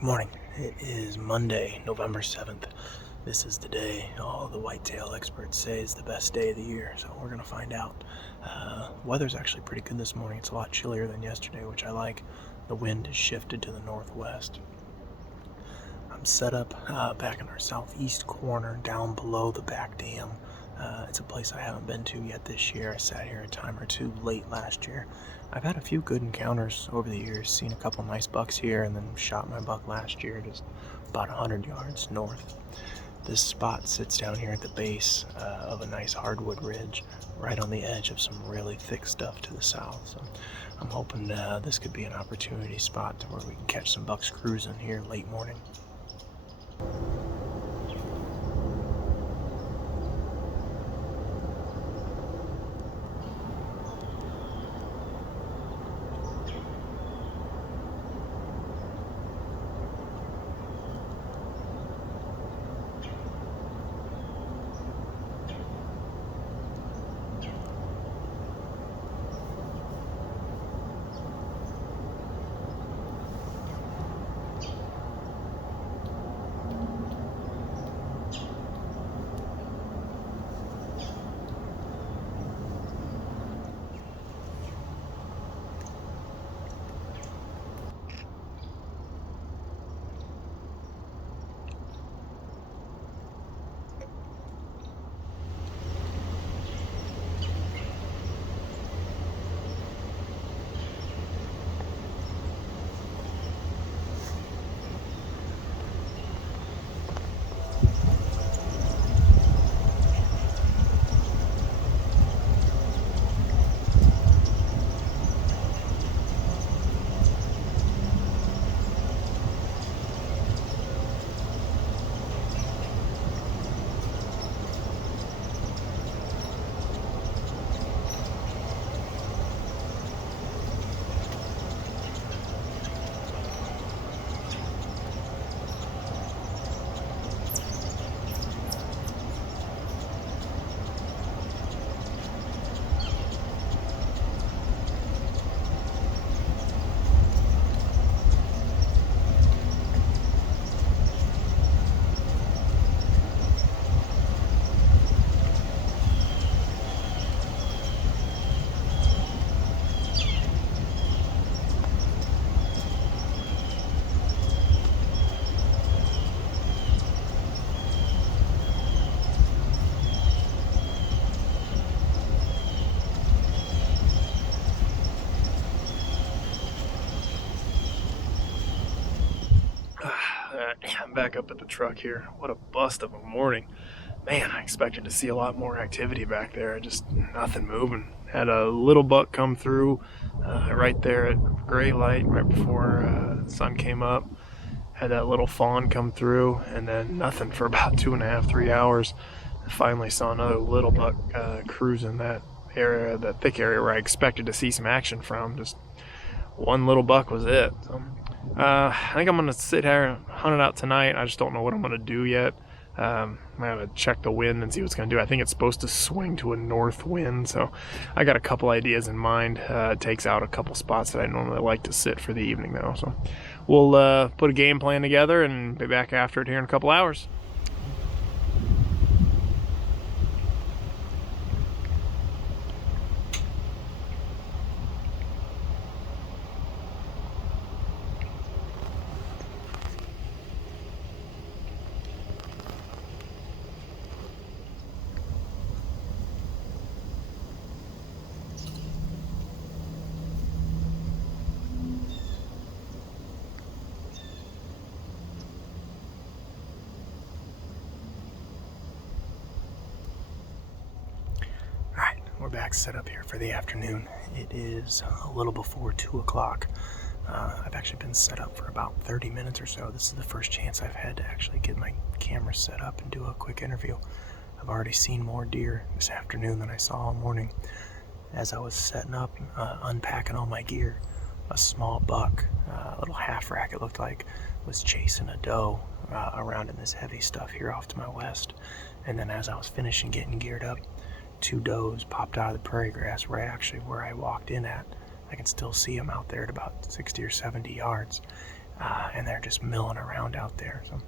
Good morning. It is Monday, November 7th. This is the day all the whitetail experts say is the best day of the year, so we're going to find out. Weather's actually pretty good this morning. It's a lot chillier than yesterday, which I like. The wind has shifted to the northwest. I'm set up back in our southeast corner down below the back dam. It's a place I haven't been to yet this year. I sat here a time or two late last year. I've had a few good encounters over the years, seen a couple nice bucks here, and then shot my buck last year just about 100 yards north. This spot sits down here at the base of a nice hardwood ridge, right on the edge of some really thick stuff to the south. So I'm hoping this could be an opportunity spot to where we can catch some bucks cruising here late morning. I'm back up at the truck here. What a bust of a morning. Man, I expected to see a lot more activity back there. Just nothing moving. Had a little buck come through right there at gray light right before the sun came up. Had that little fawn come through, and then nothing for about 2.5, 3 hours. Finally saw another little buck cruising that area, that thick area where I expected to see some action from. Just one little buck was it. So, I think I'm going to sit here and hunt it out tonight. I just don't know what I'm going to do yet. I'm going to check the wind and see what's going to do. I think it's supposed to swing to a north wind, so I got a couple ideas in mind. It takes out a couple spots that I normally like to sit for the evening, though. So we'll put a game plan together and be back after it here in a couple hours. We're back set up here for the afternoon. It is a little before 2 o'clock. I've actually been set up for about 30 minutes or so. This is the first chance I've had to actually get my camera set up and do a quick interview. I've already seen more deer this afternoon than I saw all morning. As I was setting up, unpacking all my gear, a small buck, a little half rack it looked like, was chasing a doe around in this heavy stuff here off to my west. And then as I was finishing getting geared up, 2 does popped out of the prairie grass right actually where I walked in at. I can still see them out there at about 60 or 70 yards. and they're just milling around out there. So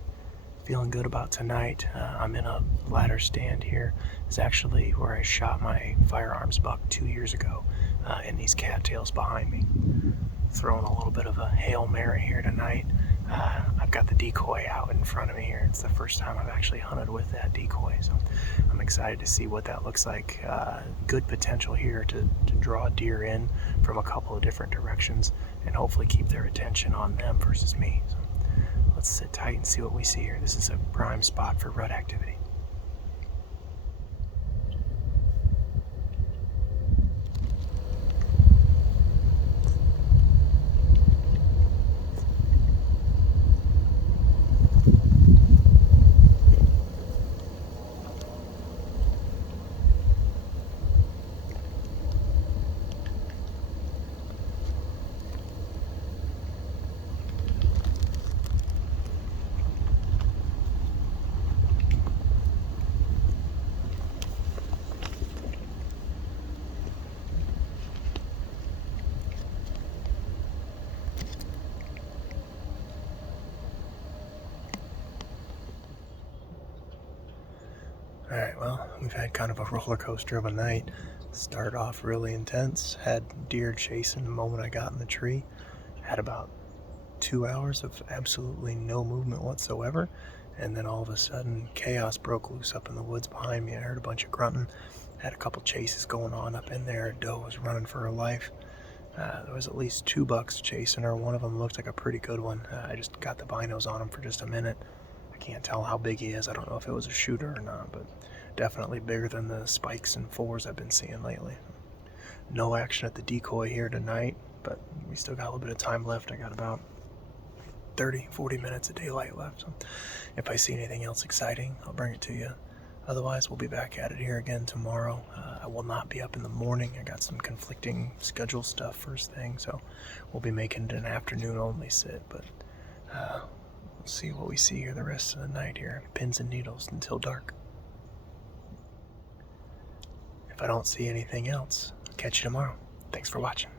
feeling good about tonight. I'm in a ladder stand here. It's actually where I shot my firearms buck 2 years ago, in these cattails behind me. Throwing a little bit of a Hail Mary here tonight. I've got the decoy out in front of me here. It's the first time I've actually hunted with that decoy, so I'm excited to see what that looks like. Good potential here to draw deer in from a couple of different directions and hopefully keep their attention on them versus me. So let's sit tight and see what we see here. This is a prime spot for rut activity. Alright, well, we've had kind of a roller coaster of a night. Started off really intense, had deer chasing the moment I got in the tree. Had about 2 hours of absolutely no movement whatsoever, and then all of a sudden chaos broke loose up in the woods behind me. I heard a bunch of grunting, had a couple chases going on up in there. A doe was running for her life. There was at least 2 bucks chasing her. One of them looked like a pretty good one. I just got the binos on him for just a minute. I can't tell how big he is. I don't know if it was a shooter or not, but definitely bigger than the spikes and 4s I've been seeing lately. No action at the decoy here tonight, but we still got a little bit of time left. I got about 30-40 minutes of daylight left. So if I see anything else exciting, I'll bring it to you. Otherwise, we'll be back at it here again tomorrow. I will not be up in the morning. I got some conflicting schedule stuff first thing, so we'll be making it an afternoon only sit, but we'll see what we see here the rest of the night here. Pins and needles until dark. If I don't see anything else, I'll catch you tomorrow. Thanks for watching.